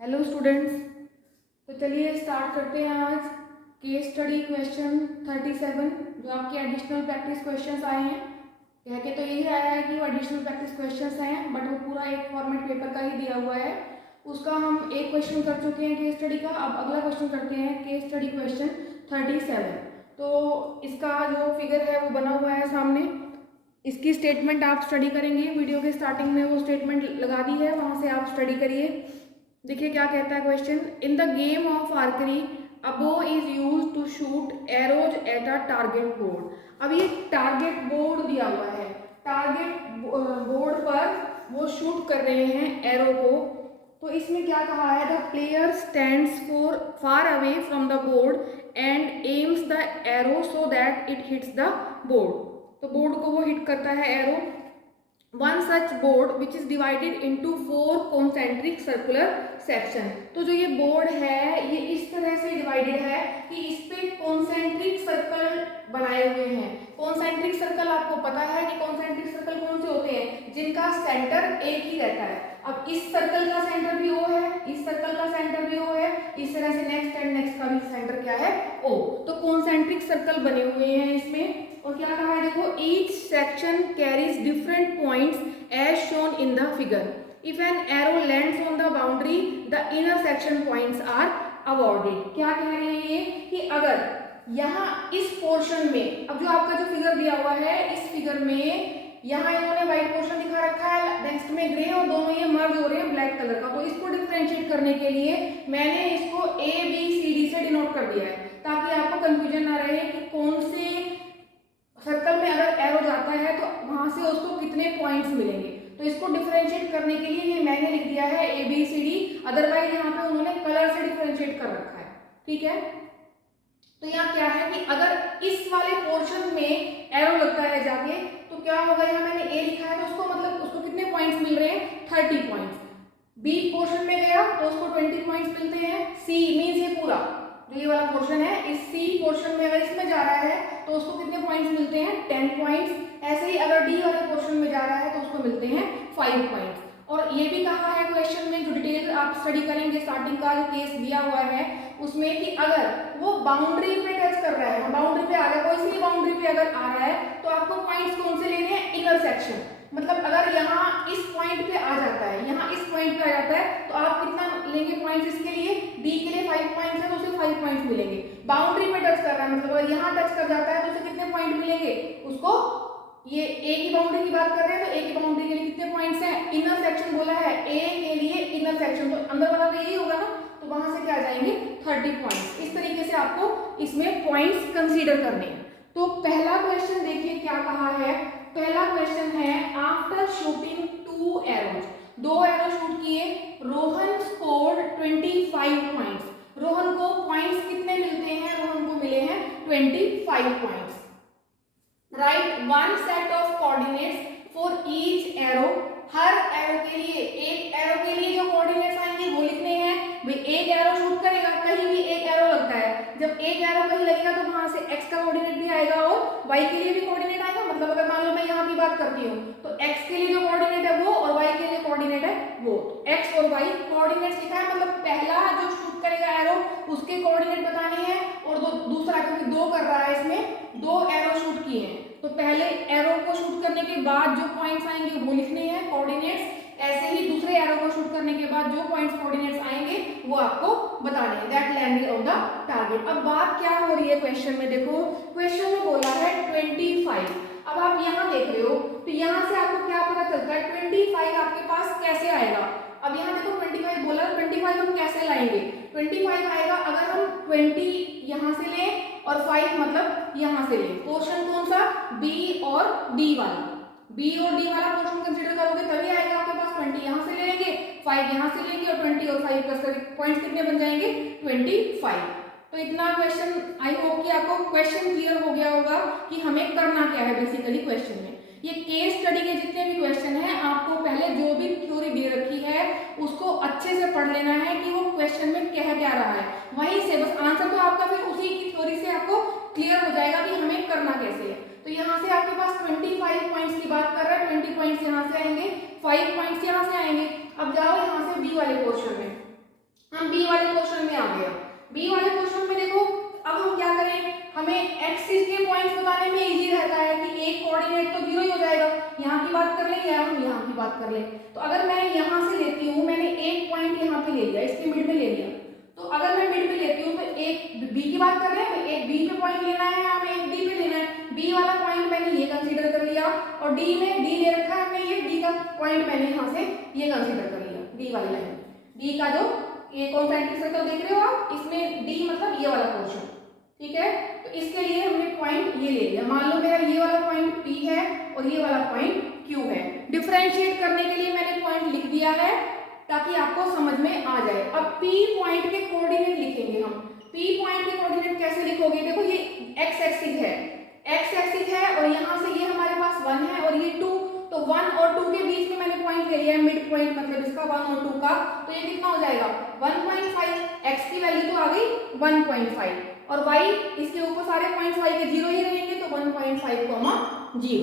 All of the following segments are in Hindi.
हेलो स्टूडेंट्स, तो चलिए स्टार्ट करते हैं आज केस स्टडी क्वेश्चन 37 जो आपके एडिशनल प्रैक्टिस क्वेश्चंस आए हैं। कह के तो यही आया है कि वो एडिशनल प्रैक्टिस क्वेश्चंस हैं, बट वो पूरा एक फॉर्मेट पेपर का ही दिया हुआ है। उसका हम एक क्वेश्चन कर चुके हैं केस स्टडी का। अब अगला क्वेश्चन करते हैं केस स्टडी क्वेश्चन 37। तो इसका जो फिगर है वो बना हुआ है सामने। इसकी स्टेटमेंट आप स्टडी करेंगे, वीडियो के स्टार्टिंग में वो स्टेटमेंट लगा दी है, वहाँ से आप स्टडी करिए। देखिए क्या कहता है question. In the game of archery a bow is use to shoot arrows at a target board. अब ये टारगेट बोर्ड दिया हुआ है, टारगेट बोर्ड पर वो शूट कर रहे हैं एरो को। तो इसमें क्या कहा है, the player stands for far away from the board and AIIMS the arrow so that it hits the board. तो बोर्ड को वो हिट करता है arrow. One such board which is divided into 4 concentric circular section. तो जो ये बोर्ड है ये इस तरह से डिवाइडेड है कि इस पे कॉन्सेंट्रिक सर्कल बनाए हुए हैं। कॉन्सेंट्रिक सर्कल आपको पता है कि कॉन्सेंट्रिक सर्कल कौन से होते हैं, जिनका सेंटर एक ही रहता है। अब इस सर्कल का सेंटर भी O है, इस सर्कल का सेंटर भी O है, इस तरह से नेक्स्ट एंड नेक्स्ट का भी सेंटर क्या है, O। तो कॉन्सेंट्रिक सर्कल बने हुए हैं इसमें। और क्या कहा है देखो, each section carries different points as shown in the figure. If an arrow lands on the boundary the inner section points are awarded. क्या कह रहे हैं ये कि अगर यहाँ इस पोर्शन में, अब जो आपका जो फिगर दिया हुआ है इस फिगर में यहाँ इन्होंने व्हाइट पोर्शन दिखा रखा है, नेक्स्ट में ग्रे, और दोनों ये मर्ज हो रहे हैं ब्लैक कलर का। तो इसको डिफरेंशिएट करने के लिए मैंने इसको ABCD से डिनोट कर दिया है, ताकि आपको कंफ्यूजन ना रहे कि कौन से सर्कल में अगर एरो जाता है तो वहां से उसको कितने पॉइंट्स मिलेंगे। तो इसको डिफरेंशिएट करने के लिए ये मैंने लिख दिया है ABCD, अदरवाइज यहाँ पे उन्होंने कलर से डिफरेंशिएट कर रखा है। ठीक है, तो यहाँ क्या है कि अगर इस वाले पोर्शन में एरो लगता है जाके तो क्या होगा, यहाँ मैंने A लिखा है तो उसको मतलब उसको कितने पॉइंट्स मिल रहे हैं, 30 पॉइंट्स। B पोर्शन में गया तो उसको 20 पॉइंट्स मिलते हैं। C मींस ये पूरा जो ये वाला पोर्शन है, इस C पोर्शन में अगर इसमें जा रहा है तो उसको कितने पॉइंट्स मिलते हैं, 10 पॉइंट्स। ऐसे ही अगर D वाले पोर्शन में जा रहा है तो उसको मिलते हैं 5 पॉइंट्स। और ये भी कहा है क्वेश्चन में, जो डिटेल आप स्टडी करेंगे स्टार्टिंग का जो केस दिया हुआ है उसमें, कि अगर वो बाउंड्री पे टच कर रहा है, बाउंड्री पे आ रहा है, कोई सी बाउंड्री पे अगर आ रहा है तो आपको पॉइंट्स कौन से लेने हैं, इनर सेक्शन। मतलब अगर यहाँ इस पॉइंट पे आ जाता है, यहाँ इस पॉइंट पे आ जाता है तो आप कितना लेंगे पॉइंट्स इसके लिए, D के लिए 5 पॉइंट्स है तो उसे 5 पॉइंट्स मिलेंगे। बाउंड्री पे टच कर रहा है मतलब अगर यहाँ टच कर जाता है तो उसे कितने पॉइंट मिलेंगे उसको, ये A की बाउंड्री की बात कर रहे हैं तो A की बाउंड्री के लिए कितने पॉइंट्स हैं, इनर सेक्शन बोला है A के लिए इनर सेक्शन, तो अंदर वाला तो यही होगा ना, तो वहां से क्या आ जाएंगे 30 पॉइंट्स। इस तरीके से आपको इसमें पॉइंट्स कंसीडर करने हैं। तो पहला क्वेश्चन देखिए क्या कहा है। पहला क्वेश्चन है, after shooting 2 arrows, 2 arrow shoot किए, रोहन स्कोर्ड 25 पॉइंट्स। रोहन को पॉइंट्स कितने मिलते हैं, रोहन को मिले हैं 25 points. Right one set of coordinates for each arrow. Her arrow के लिए, एक एरो के लिए जो कोऑर्डिनेट्स आएंगे वो लिखने हैं। भाई एक एरो शूट करेगा, कहीं भी एक एरो लगता है, जब एक एरो कहीं लगेगा तो वहां से x का कोऑर्डिनेट भी आएगा और y के लिए भी कोऑर्डिनेट आएगा। मतलब अगर मान लो मैं यहाँ की बात करती हूँ तो x के लिए जो कोऑर्डिनेट है वो और y के लिए कोऑर्डिनेट है वो, x और y कोऑर्डिनेट्स लिखा है। मतलब पहला जो शूट करेगा एरो उसके कोऑर्डिनेट बताने हैं, और दूसरा, क्योंकि 2 कर रहा है इसमें, 2 एरो शूट किए हैं तो पहले एरो को शूट करने के बाद जो पॉइंट्स आएंगे वो लिखने हैं कोऑर्डिनेट्स। ऐसे ही दूसरे एरो को शूट करने के बाद जो पॉइंट्स कोऑर्डिनेट्स आएंगे वो आपको बताने हैं, that landing on the target. अब बात क्या हो रही है क्वेश्चन में, देखो क्वेश्चन में बोला है 25। अब आप यहाँ देख रहे हो तो यहाँ से आपको क्या पता चलता है 25 आपके पास कैसे आएगा। अब यहाँ देखो 25 बोला, 25 हम कैसे लाएंगे, 25 आएगा अगर हम 20 यहाँ से लें और 5 मतलब यहाँ से लें। पोर्शन कौन सा, B और D वाला, B और D वाला पोर्शन कंसीडर करोगे तभी आएगा आपके पास। 20 यहाँ से ले लेंगे, 5 यहाँ से लेंगे और 20 और 5 प्लस करके पॉइंट्स कितने बन जाएंगे, 25। तो इतना क्वेश्चन, आई होप कि आपको क्वेश्चन क्लियर हो गया होगा कि हमें करना क्या है बेसिकली क्वेश्चन में। ये केस स्टडी के जितने भी क्वेश्चन हैं आपको पहले जो भी थ्योरी दे रखी है उसको अच्छे से पढ़ लेना है कि वो क्वेश्चन में कह क्या रहा है, वहीं से बस आंसर तो आपका फिर उसी की थ्योरी से आपको क्लियर हो जाएगा कि हमें करना कैसे है। तो यहाँ से आपके पास 25 पॉइंट्स की बात कर रहा है, 20 पॉइंट्स यहाँ से आएंगे, 5 पॉइंट्स यहाँ से आएंगे। अब जाओ यहाँ से B वाले पोर्शन में, हम बी वाले क्वेश्चन में आ गए। बी वाले क्वेश्चन में देखो अब हम क्या करें, हमें एक्सिस के पॉइंट्स बताने में इजी रहता है कि एक कोऑर्डिनेट तो 0 ही हो जाएगा, यहाँ की बात कर लें या हम यहाँ की बात कर लें। तो अगर मैं यहाँ से लेती हूँ, मैंने एक पॉइंट यहाँ पे ले लिया, इसके मिड में ले लिया, तो अगर मैं मिड में लेती हूँ तो एक बी की बात कर रहे हैं, एक बी पे पॉइंट लेना है, हमें एक डी पे लेना है। बी वाला पॉइंट मैंने ये कंसीडर कर लिया और डी में डी ले रखा है हमने, ये डी का पॉइंट मैंने यहाँ से ये कंसीडर कर लिया, डी वाली लाइन। डी का जो ये कॉन्सेंट्रिक सर्कल देख रहे हो आप, इसमें डी मतलब ये वाला पोर्शन, ठीक है। तो इसके लिए हमने पॉइंट ये ले लिया। मान लो मेरा ये वाला पॉइंट पी है और ये वाला पॉइंट क्यू है। डिफरेंशिएट करने के लिए मैंने पॉइंट लिख दिया है ताकि आपको समझ में आ जाए। अब पी पॉइंट के कोऑर्डिनेट लिखेंगे हम। पी पॉइंट के कोऑर्डिनेट कैसे लिखोगे, देखो ये एक्स एक्सिस है, एक्स एक्सिस है और यहाँ से ये हमारे पास 1 है और ये 2, तो 1 और 2 के बीच में मैंने पॉइंट ले लिया है, मिड पॉइंट मतलब इसका 1 और 2 का, तो ये कितना हो जाएगा 1.5। x की वैल्यू तो आ गई 1.5 और y इसके ऊपर सारे पॉइंट्स y के 0 ही रहेंगे, तो 1.5, 0।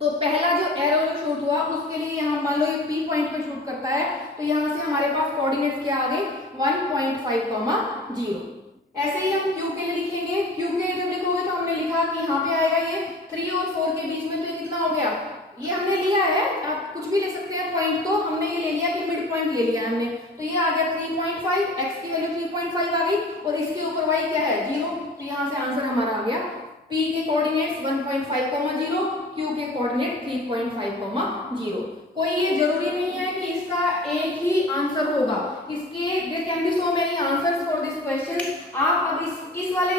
तो पहला जो एरो शूट हुआ उसके लिए यहाँ मान लो ये P पॉइंट पे शूट करता है, तो यहाँ से हमारे पास कोऑर्डिनेट क्या आ गए 1.5, 0। ऐसे ही हम Q के लिए लिखेंगे। Q के जब लिखोगे तो हमने लिखा कि यहाँ पे आएगा ये 3 और 4 के बीच में, तो ये कितना हो गया, ये हमने लिया है, आप कुछ भी ले सकते हैं पॉइंट, तो हमने ये ले लिया कि मिड पॉइंट ले लिया हमने, तो ये आ गया 3.5, x की वैल्यू 3.5 आ गई और इसके ऊपर y क्या है 0, तो यहाँ से आंसर हमारा आ गया P के कोऑर्डिनेट्स 1.5, 0, Q के कोऑर्डिनेट 3.5, 0। कोई ये जरूरी नहीं है कि इसका एक ही आंसर होगा, इसके there can be so many answers for this question. आप अब इस वाले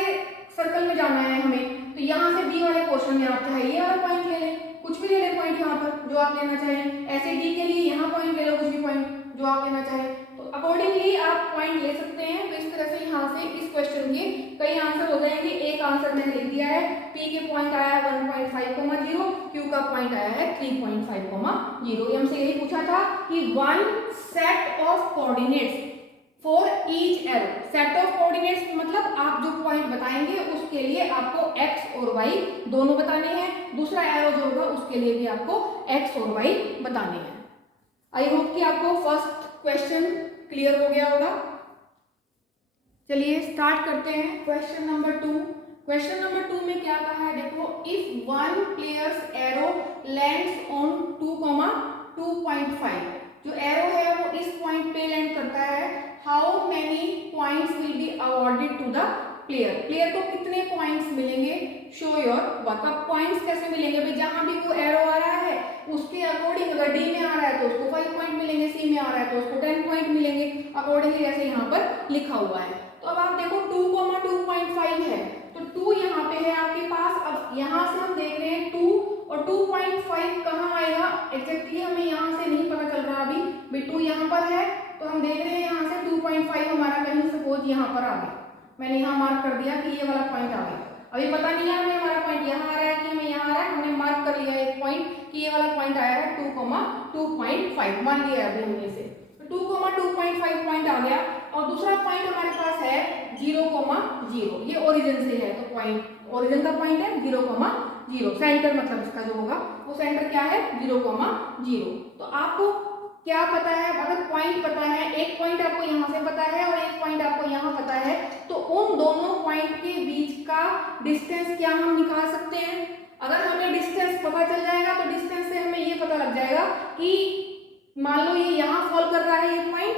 सर्कल में जाना है हमें, तो यहाँ से बी वाले क्वेश्चन में आप चाहे ये वाला पॉइंट ले लें, कुछ भी ले लें पॉइंट यहाँ पर जो आप लेना चाहें। ऐसे डी के लिए यहाँ पॉइंट ले लो, कुछ भी पॉइंट जो आप लेना चाहें, तो अकॉर्डिंगली आप पॉइंट ले सकते हैं। तो इस तरह से यहाँ से इस क्वेश्चन के कई आंसर हो जाएंगे। एक आंसर मैंने लिख दिया है, पी के पॉइंट आया है 1.5, 0, क्यू का पॉइंट आया है 3.5, 0। ये हमसे यही पूछा था कि one set of coordinates for each arrow. Set of coordinates मतलब आप जो पॉइंट बताएंगे उसके लिए आपको x और y दोनों बताने हैं, दूसरा एरो जो होगा उसके लिए भी आपको x और y बताने हैं। आई होप कि आपको फर्स्ट क्वेश्चन क्लियर हो गया होगा। चलिए स्टार्ट करते हैं क्वेश्चन नंबर 2। क्वेश्चन नंबर 2 में क्या कहा है, देखो if one players arrow lands on 2,2.5, जो एरो है वो इस पॉइंट पे लैंड करता है, how many points will be awarded to the player. Player को कितने पॉइंट्स मिलेंगे, शो योर वर्क। अब पॉइंट्स कैसे मिलेंगे भाई, जहां भी वो एरो आ रहा है उसके अकॉर्डिंग, अगर डी में आ रहा है तो उसको 5 पॉइंट मिलेंगे, सी में आ रहा है तो उसको 10 पॉइंट मिलेंगे, अकॉर्डिंगली जैसे यहाँ पर लिखा हुआ है। तो अब आप देखो 2,2.5 है, तो 2 यहाँ पे है आपके पास। अब यहाँ से हम देख रहे हैं 2 और 2.5 कहाँ आएगा एग्जैक्टली हमें यहाँ से नहीं पता चल रहा अभी भाई। 2 यहाँ पर है तो हम देख रहे हैं यहाँ से 2.5 हमारा कहीं सपोज यहाँ पर आ गया, मैंने यहाँ मार्क कर दिया कि ये वाला पॉइंट आ गया। अभी पता नहीं है हमें हमारा पॉइंट यहाँ आ रहा है कि हमें यहाँ आ रहा है, हमने मार्क कर लिया एक पॉइंट कि ये वाला पॉइंट आया है 2,2.5, मान लिया है अभी हमने इसे, तो 2,2.5 पॉइंट आ गया। और दूसरा पॉइंट हमारे पास है 0,0, ये ओरिजिन से है, तो पॉइंट ओरिजिन का पॉइंट है 0,0, सेंटर मतलब इसका जो होगा वो सेंटर क्या है 0,0। तो आपको क्या पता है, अगर पॉइंट पता है, एक पॉइंट आपको यहाँ से पता है और एक पॉइंट आपको यहाँ पता है, तो उन दोनों पॉइंट के बीच का डिस्टेंस क्या हम निकाल सकते हैं। अगर हमें डिस्टेंस पता चल जाएगा तो डिस्टेंस से हमें ये पता लग जाएगा कि मान लो ये यहाँ फॉल कर रहा है ये पॉइंट,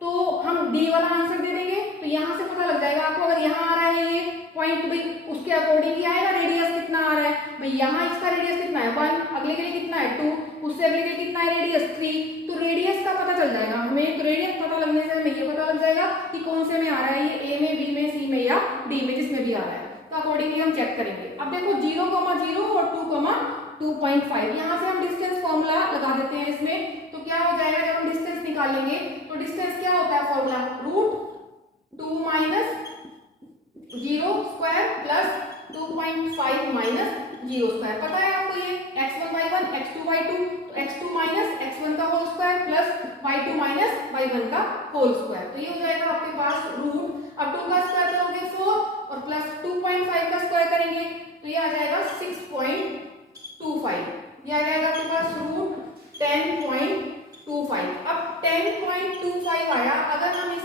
तो हम डी वाला आंसर दे देंगे, तो यहाँ से पता लग जाएगा आपको अगर यहाँ आ रहा है ये पॉइंट भाई उसके अकॉर्डिंग ही आएगा। रेडियस कितना आ रहा है भाई, यहाँ इसका रेडियस कितना है 1, अगले के लिए कितना है 2, उससे अगले के लिए कितना है रेडियस 3, तो रेडियस का पता चल जाएगा हमें। तो रेडियस पता लगने से हमें ये पता लग जाएगा कि कौन से में आ रहा है ये, ए में, बी में, सी में या डी में, जिसमें भी आ रहा है, तो अकॉर्डिंगली हम चेक करेंगे। अब देखो 0,0 और 2,2.5, यहाँ से हम डिस्टेंस फॉर्मूला लगा देते हैं इसमें, तो क्या हो जाएगा जब हम डिस्टेंस निकालेंगे तो डिस्टेंस क्या होता है फॉर्मूला, √2 - 0 स्क्वायर प्लस 2.5 - 0 स्क्वायर। पता है आपको ये x1 y1 x2 y2, तो x2 - x1 का whole square plus y2 - y1 का होल स्क्वायर, तो ये हो जाएगा आपके पास रूट। अब 2 का स्क्वायर करोगे 4 और प्लस 2.5 का स्क्वायर करेंगे तो ये आ जाएगा 6.25, ये आ जाएगा आपके पास √10.25। अब 10.25 आया, अगर हम इस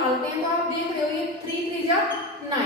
निकालते हैं तो आप देख रहे हो ये 3 3 जा 9,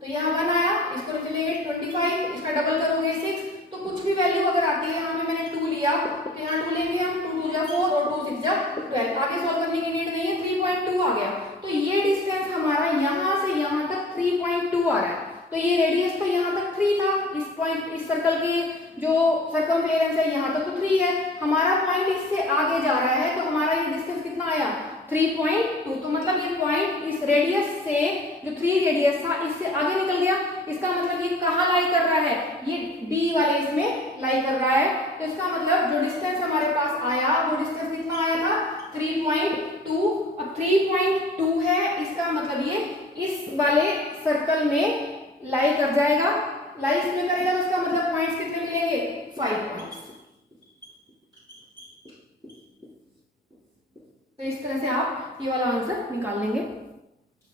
तो यहाँ 1 आया, इसको चलेंगे 25, इसका डबल करोगे 6, तो कुछ भी वैल्यू अगर आती है, यहाँ पे मैंने 2 लिया तो यहाँ 2 लेंगे हम, 2 2 जा 4 और 2 6 जा 12, आगे सॉल्व करने की नीड नहीं है, 3.2 आ गया। तो ये डिस्टेंस हमारा यहाँ से यहाँ तक 3.2 आ रहा है, तो ये रेडियस तो यहाँ तक 3 था, इस पॉइंट, इस सर्कल की जो सर्कमफेरेंस है यहाँ तक तो 3 है, हमारा पॉइंट इससे आगे जा रहा है, तो हमारा ये डिस्टेंस कितना आया 3.2, तो मतलब ये पॉइंट इस रेडियस से जो 3 रेडियस था इससे आगे निकल गया, इसका मतलब ये कहाँ लाई कर रहा है, ये डी वाले इसमें लाई कर रहा है, तो इसका मतलब जो डिस्टेंस हमारे पास आया वो डिस्टेंस कितना आया था 3.2, अब 3.2 है, इसका मतलब ये इस वाले सर्कल में लाई कर जाएगा, लाई इसमें करेगा तो इसका मतलब पॉइंट्स कितने मिलेंगे 5 पॉइंट्स। तो इस तरह से आप ये वाला आंसर निकाल लेंगे।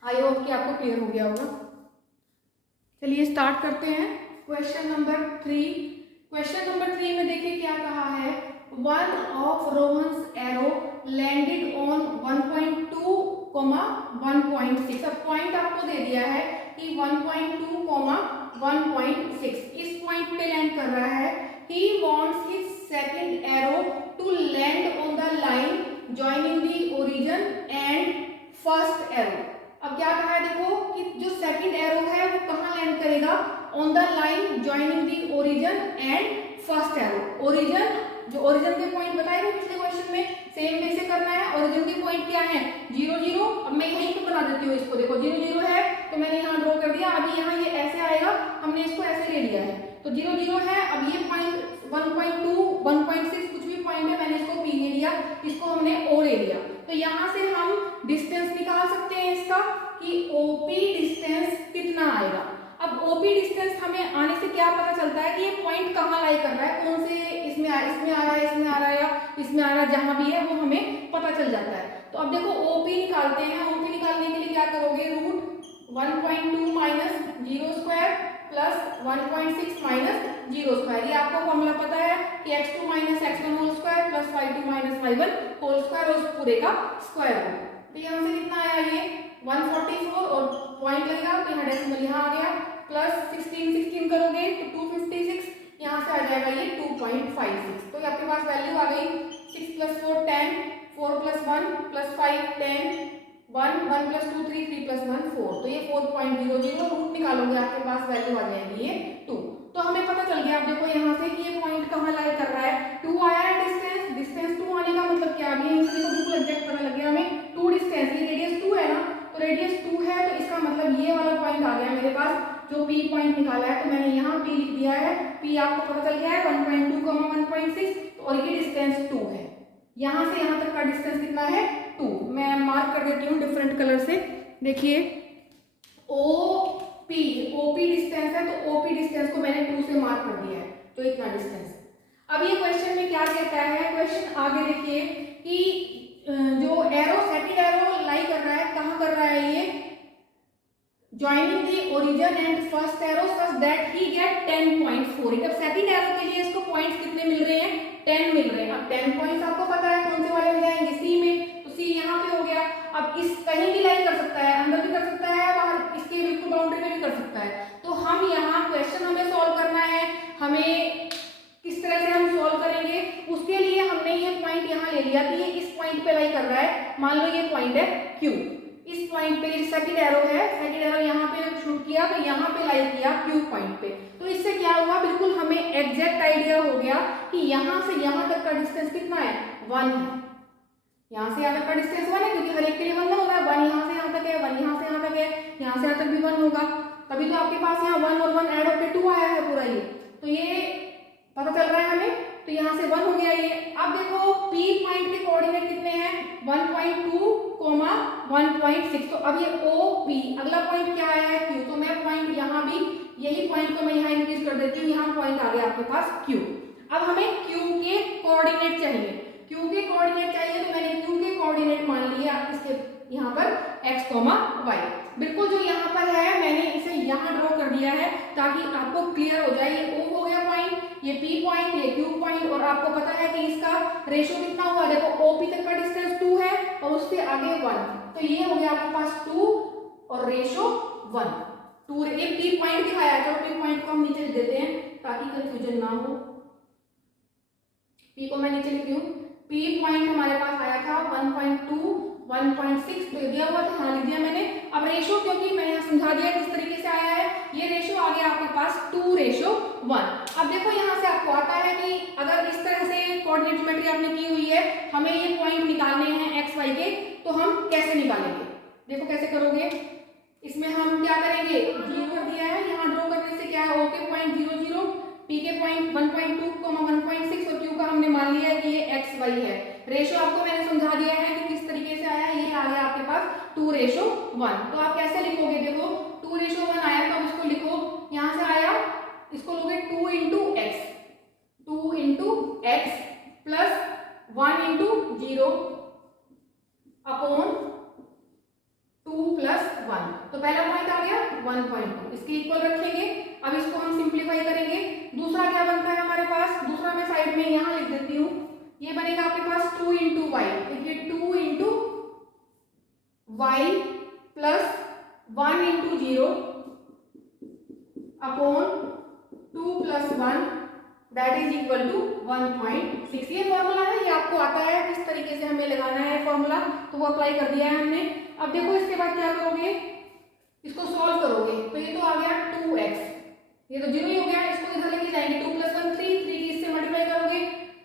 आई होप कि आपको क्लियर हो गया होगा। चलिए स्टार्ट करते हैं क्वेश्चन नंबर 3। क्वेश्चन नंबर 3 में देखिए क्या कहा है, one of Rohan's arrow landed on 1.2, 1.6। अब पॉइंट आपको दे दिया है कि 1.2, 1.6 इस पॉइंट पे लैंड कर रहा है। He wants his second arrow to land on the line joining the origin and first arrow. अब क्या कहा है देखो कि जो सेकंड एरो है वो कहाँ लैंड करेगा, on the line joining the origin and first arrow. Origin, जो ओरिजिन के पॉइंट बताए थे पिछले क्वेश्चन में, सेम वे से करना है। ओरिजिन के पॉइंट क्या है 0 0, अब मैं यहीं पे बना देती हूँ इसको, देखो 0 0 है तो मैंने यहाँ ड्रॉ कर दिया, अभी यहाँ ये ऐसे आएगा, हमने इसको ऐसे ले लिया है, तो 0 0 है। अब ये पॉइंट 1.2, 1.6 कुछ भी पॉइंट है, मैंने इसको P ले लिया, इसको हमने O ले लिया, तो यहाँ से हम डिस्टेंस निकाल सकते हैं इसका कि OP डिस्टेंस कितना आएगा। अब OP डिस्टेंस हमें आने से क्या पता चलता है कि ये पॉइंट कहाँ लाई कर रहा है, कौन से इसमें आ रहा है, इसमें आ रहा है, इसमें आ रहा है या इसमें आ रहा है, जहां भी है वो हमें पता चल जाता है। तो अब देखो OP निकालते हैं। OP निकालने के लिए क्या करोगे, root 1.2 minus 0 square plus 1.6 minus 0 square, ये आपको फॉर्मूला पता है कि x2 minus x1 whole square plus y2 minus y1 whole square और उस पूरे का स्क्वायर रूट। तो यहाँ से कितना आया ये 144 और पॉइंट लगेगा तो यहाँ डेसिमल यहाँ आ गया, प्लस 16 करोगे तो 256, यहाँ से आ जाएगा ये 2.56। तो आपके पास वैल्यू आ गई 6 + 4 10, 4 + 1 + 5 10, 1 1 + 2 3 3 + 1 4, तो ये 4.00 रूट निकालोगे आपके पास वैल्यू आ जाएगी ये 2। तो हमें पता चल गया, आप देखो यहाँ से कि ये पॉइंट कहाँ लाई कर रहा है, 2 आया है डिस्टेंस, डिस्टेंस 2 आने का मतलब क्या, अभी इनसे देखो बिल्कुल एग्जैक्ट पता लग गया हमें, 2 डिस्टेंस, ये रेडियस 2 है ना, तो रेडियस 2 है तो इसका मतलब ये वाला पॉइंट आ गया मेरे पास, जो P पॉइंट निकाला है तो मैंने यहाँ P लिख दिया है, P आपको पता चल गया है 1.2, 1.6 और ये डिस्टेंस 2 है। यहाँ से यहाँ तक का डिस्टेंस कितना है 2, मैं मार्क कर देती हूँ डिफरेंट कलर से, देखिए OP डिस्टेंस है तो OP डिस्टेंस को मैंने 2 से मार्क कर दिया है, तो इतना डिस्टेंस। अब ये क्वेश्चन में क्या कहता है, क्वेश्चन आगे देखिए कि जो एरो सेकंड एरो लाई कर रहा है, कहाँ कर रहा है ये, joining the origin and first arrow such that he get 10.4। अब सेकंड एरो के लिए इसको पॉइंट्स कितने मिल रहे हैं 10 मिल रहे हैं। अब 10 पॉइंट्स आपको पता है कौन से वाले मिल जाएंगे C में, तो C यहाँ पे हो गया। अब इस कहीं भी लाई कर सकता है, अंदर भी कर सकता है, बाहर इसके बिल्कुल बाउंड्री में भी कर सकता है। तो हम यहाँ क्वेश्चन हमें सॉल्व करना है, हमें किस तरह से हम सॉल्व करेंगे उसके लिए हमने ये पॉइंट यहाँ ले लिया कि ये इस पॉइंट पे लाई कर रहा है, मान लो ये पॉइंट है Q, इस पॉइंट पे सेकंड एरो है, सेकंड एरो यहाँ पे शूट किया तो यहाँ पे लाई किया Q पॉइंट पे, तो इससे क्या हुआ, बिल्कुल हमें एग्जैक्ट आइडिया हो गया कि यहाँ से यहाँ तक का डिस्टेंस कितना है 1 है, यहाँ से यहाँ तक का डिस्टेंस 1 है क्योंकि हर एक के लिए 1 होगा, 1 यहाँ से यहाँ तक है, 1 यहाँ से यहाँ तक है, यहाँ से यहाँ तक भी 1 होगा, तभी तो आपके पास यहाँ 1 और 1 ऐड होकर 2 आया है पूरा ये, तो ये पता चल रहा है हमें, तो यहाँ से 1 हो गया ये। अब देखो P पॉइंट के कोऑर्डिनेट कितने हैं 1.2, 1.6, तो अब ये OP, अगला पॉइंट क्या आया है Q, तो मैं पॉइंट यहाँ भी यही पॉइंट को मैं यहाँ इंक्रीज कर देती हूँ, यहाँ पॉइंट आ गया आपके पास Q। अब हमें Q के कोऑर्डिनेट चाहिए, Q के कोऑर्डिनेट चाहिए तो मैंने Q के कोऑर्डिनेट मान लिया इसके यहाँ पर x, y, बिल्कुल जो यहाँ पर है मैंने इसे यहाँ ड्रॉ कर दिया है ताकि आपको क्लियर हो जाए, ये O हो गया पॉइंट, ये P पॉइंट, ये Q पॉइंट, और आपको पता है कि इसका रेशो कितना हुआ, देखो OP तक का डिस्टेंस 2 है और उससे आगे 1, तो ये हो गया आपके पास 2 और रेशो 1। 2 एक P पॉइंट दिखाया है, तो P पॉइंट को हम नीचे लिख देते हैं ताकि कंफ्यूजन ना हो। P को मैं नीचे लिखती हूँ। P पॉइंट हमारे पास आया था 1.2 1.6 तो दिया हुआ था, यहाँ लिख दिया मैंने। अब रेशो क्योंकि मैंने यहाँ समझा दिया किस तरीके से आया है, ये रेशो आ गया आपके पास 2:1। अब देखो यहाँ से आपको आता है कि अगर इस तरह से कोऑर्डिनेट ज्योमेट्री आपने की हुई है, हमें ये पॉइंट निकालने हैं एक्स वाई के, तो हम कैसे निकालेंगे? देखो कैसे करोगे। इसमें हम क्या करेंगे, ड्रॉ कर दिया है, यहाँ ड्रॉ करने से क्या है, ओ के पॉइंट 0 0, पी के पॉइंट 1.2, 1.6 और क्यू का हमने मान लिया है कि ये एक्स वाई है। रेशो आपको मैंने समझा दिया है कि किस तरीके से आया है, ये आ गया आपके पास 2:1। तो आप कैसे लिखोगे, देखो 2:1 आया तो अब इसको लिखो, यहाँ से आया इसको लोगे 2 × x, 2 × x प्लस 1 × 0 अपॉन 2 + 1। तो पहला पॉइंट आ गया 1.2, इसके इक्वल रखेंगे। अब इसको हम सिंप्लीफाई करेंगे। दूसरा क्या बनता है हमारे पास, दूसरा मैं साइड में यहाँ लिख देती हूँ, ये बनेगा आपके पास 2 × y, देखिए 2 × y plus 1 × 0 upon 2 + 1 that is equal to 1.6। ये फॉर्मूला है, ये आपको आता है किस तरीके से हमें लगाना है फॉर्मूला, तो वो अप्लाई कर दिया है हमने। अब देखो इसके बाद क्या करोगे, इसको सॉल्व करोगे तो ये तो आ गया 2x, ये तो 0 ही हो गया, इसको इधर लेके जाएंगे 2 + 1 3, 3 की इससे मल्टीप्लाई करोगे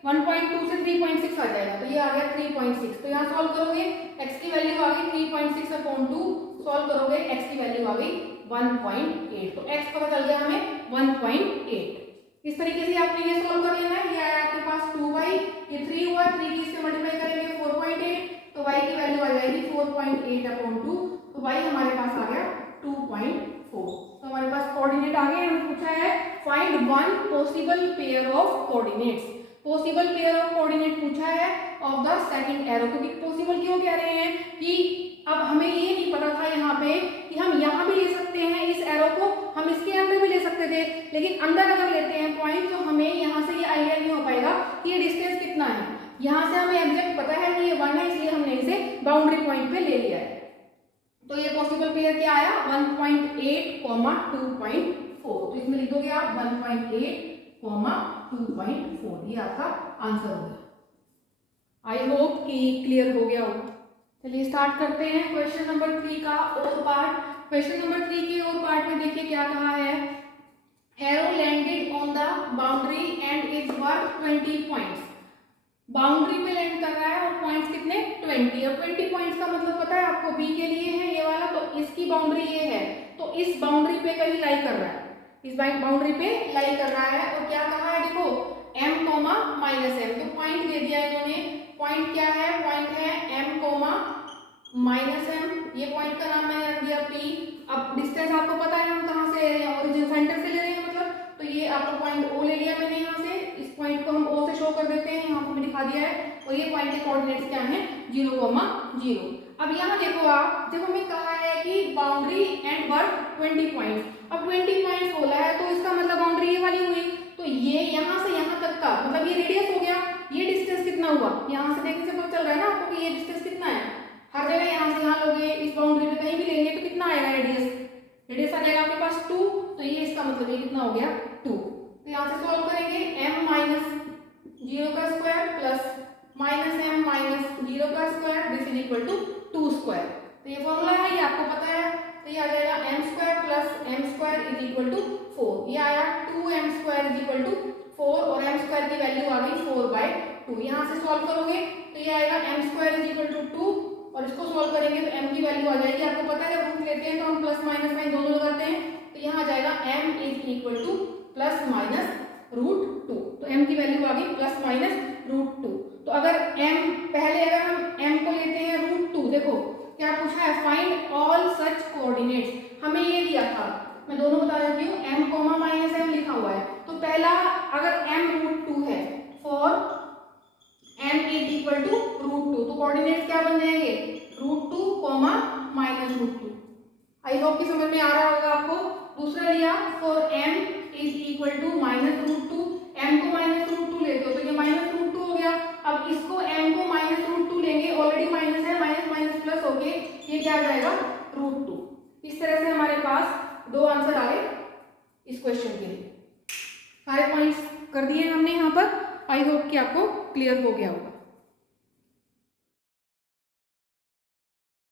1.2 से 3.6 आ जाएगा, तो ये आ गया 3.6। तो यहाँ सॉल्व करोगे x की वैल्यू आ गई 3.6 अपॉन 2, सॉल्व करोगे x की वैल्यू आ गई 1.8, तो x पता चल गया हमें 1.8। इस तरीके से आपने ये सॉल्व कर लेना है। ये आया आपके पास 2y, ये 3 हुआ, 3 की इससे मल्टीप्लाई करेंगे 4.8, तो y की वैल्यू आ जाएगी 4.8 अपॉन 2, तो y हमारे पास आ गया 2.4। तो हमारे पास कोऑर्डिनेट आ गए। हमें पूछा है find one possible pair of coordinates, possible pair of coordinate पूछा है ऑफ द सेकंड एरो। क्योंकि पॉसिबल क्यों कह रहे हैं कि अब हमें ये नहीं पता था यहाँ पे कि हम यहाँ भी ले सकते हैं इस एरो को, हम इसके अंदर भी ले सकते थे, लेकिन अंदर अगर लेते हैं पॉइंट तो हमें यहाँ से ये आइडिया नहीं हो पाएगा कि ये डिस्टेंस कितना है। यहाँ से हमें एग्जैक्ट पता है कि ये 1 है, इसलिए हमने इसे बाउंड्री पॉइंट पे ले लिया है। तो ये पॉसिबल पेयर क्या आया 1.8, 2.4, तो इसमें लिख दोगे आप 1.8, 2.4, ये आपका आंसर हो गया। आई होप कि क्लियर हो गया होगा। चलिए स्टार्ट करते हैं क्वेश्चन नंबर 3 का और पार्ट। क्वेश्चन नंबर 3 के और पार्ट में देखिए क्या कहा है, arrow landed on the boundary and is worth 20 points. Boundary पे लैंड कर रहा है और पॉइंट्स कितने 20, और 20 पॉइंट्स का मतलब पता है आपको, बी के लिए है ये वाला, तो इसकी बाउंड्री ये है, तो इस बाउंड्री पे कहीं लाई कर रहा है, इस बाउंड्री पे लाई कर रहा है। और क्या कहा है देखो m, -m, तो पॉइंट दे दिया इन्होंने। पॉइंट क्या है, पॉइंट है m, -m, ये पॉइंट का नाम मैंने रख दिया p। अब डिस्टेंस आपको पता है हम कहाँ से ओरिजिन सेंटर से ले रहे हैं मतलब, तो ये आपको पॉइंट o ले लिया मैंने यहाँ से, इस पॉइंट को हम o से शो कर देते हैं, यहाँ पे दिखा दिया है। और ये पॉइंट के कोऑर्डिनेट्स क्या हैं 0,0। अब यहाँ देखो आप, जब हमें कहा है कि बाउंड्री एंड वर्थ 20 पॉइंट्स, अब 20 पॉइंट्स बोला है तो इसका मतलब बाउंड्री ये वाली हुई, तो ये यहाँ से यहाँ तक का मतलब ये रेडियस हो गया। ये डिस्टेंस कितना हुआ, यहाँ से देखने से पता चल रहा है ना आपको कि ये डिस्टेंस कितना है। हर जगह यहाँ से यहाँ लोगे, इस बाउंड्री पे कहीं भी लेंगे तो कितना आएगा रेडियस, रेडियस आ जाएगा आपके पास 2, तो ये इसका मतलब ये कितना हो गया 2। तो यहाँ से सॉल्व करेंगे m - 0 का स्क्वायर प्लस -m - 0 का square this is equal to 2 square. तो ये फॉर्मूला है, ये आपको पता है, तो ये आ जाएगा m² plus m² is equal to 4। ये आया 2m² इज इक्वल टू 4 और m² की वैल्यू आ गई 4/2। यहाँ से सॉल्व करोगे तो ये आएगा m² इज इक्वल टू 2 और इसको सॉल्व करेंगे तो m की वैल्यू आ जाएगी, आपको पता है जब रूट लेते हैं तो हम प्लस माइनस साइन दोनों लगाते हैं, तो यहाँ आ जाएगा m इज इक्वल टू +-√2। तो m की वैल्यू आ गई +-√2। तो अगर m पहले अगर हम m को लेते हैं √2, देखो क्या पूछा है फाइंड ऑल सच कोऑर्डिनेट्स, हमें ये दिया था, मैं दोनों बता देती हूँ, m, -m लिखा हुआ है। तो पहला अगर m √2 है for m is equal to √2, तो कोऑर्डिनेट्स क्या बन जाएंगे √2, -√2। आई होप कि समझ में आ रहा होगा आपको। दूसरा लिया for m is equal to -√2, m को -√2 लेते हो तो ये -√2 हो गया। अब इसको m को -√2 लेंगे, ऑलरेडी माइनस है, माइनस माइनस प्लस हो गए, क्या आ जाएगा √2। इस तरह से हमारे पास 2 आंसर आए इस क्वेश्चन के लिए। सारे पॉइंट्स कर दिए हमने यहाँ पर। आई होप कि आपको क्लियर हो गया होगा।